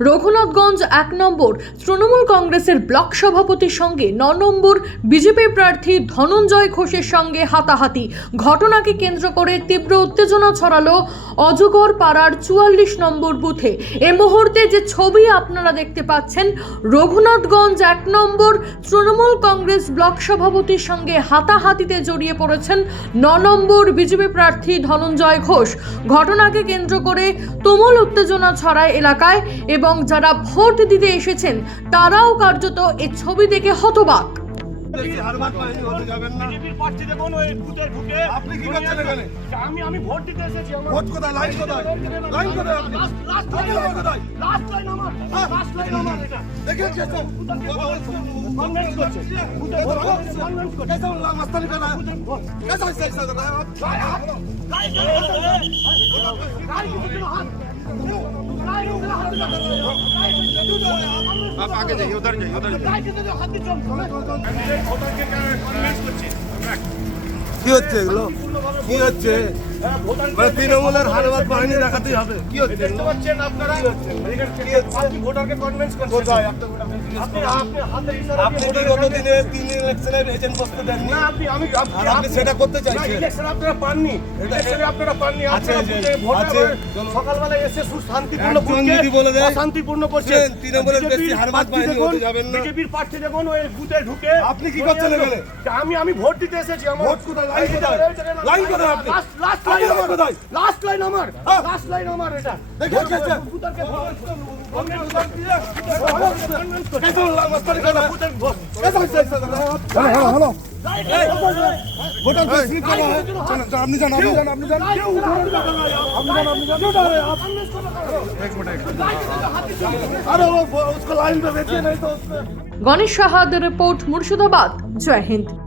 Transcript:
রঘুনাথগঞ্জ এক নম্বর, তৃণমূল কংগ্রেসের ব্লক সভাপতির সঙ্গে ন নম্বর বিজেপি প্রার্থী ধনঞ্জয় ঘোষের সঙ্গে হাতাহাতি। ঘটনাকে কেন্দ্র করে তীব্র উত্তেজনা ছড়ালো অজগর পাড়ার চুয়াল্লিশ নম্বর বুথে। এ মুহূর্তে যে ছবি আপনারা দেখতে পাচ্ছেন, রঘুনাথগঞ্জ এক নম্বর, তৃণমূল কংগ্রেস ব্লক সভাপতির সঙ্গে হাতাহাতিতে জড়িয়ে পড়েছেন ন নম্বর, বিজেপি প্রার্থী ধনঞ্জয় ঘোষ। ঘটনাকে কেন্দ্র করে তুমুল উত্তেজনা ছড়ায় এলাকায় এবং যারা ভোট দিতে এসেছেন তারাও কার্যত এই ছবি দেখে হতবাক। দেখুন আগে যাই। কি হচ্ছে এগুলো? কি হচ্ছে? তৃণমূলের হারবাদ বাহিনী দেখাতেই হবে কি হচ্ছে দেখতে পাচ্ছেন আপনারা আপনি ভোটারকে কনভেন্স করছেন? আপনি আপনি হাতে আপনি বিগত দিনে তিন ইলেকশনের এজেন্ট বসতে দেননি না আপনি আমি আর আপনি সেটা করতে চাইছেন ইলেকশন আপনারা পাননি ইলেকশনে আপনারা পাননি আপনারা আছে, বুথে ভোট আছে। আবার সকালবেলা এসে শান্তিপূর্ণ একজন বুথকে যদি বলে দেয়, শান্তিপূর্ণ করছে তৃণমূলের বেশি হারবাদ বাহিনী হতে যাবেন না। বিজেপির প্রার্থী দেখুন ওই বুথে ঢুকে আপনি কি করছেন এখানে? আমি আমি ভোট দিতে এসেছি আমার ভোট কোথায়? লাইন কোথায়? লাইন কোথায় আপনি? লাস্ট লাস্ট আপনি গণেশ সাহাদের রিপোর্ট মুর্শিদাবাদ জয় হিন্দ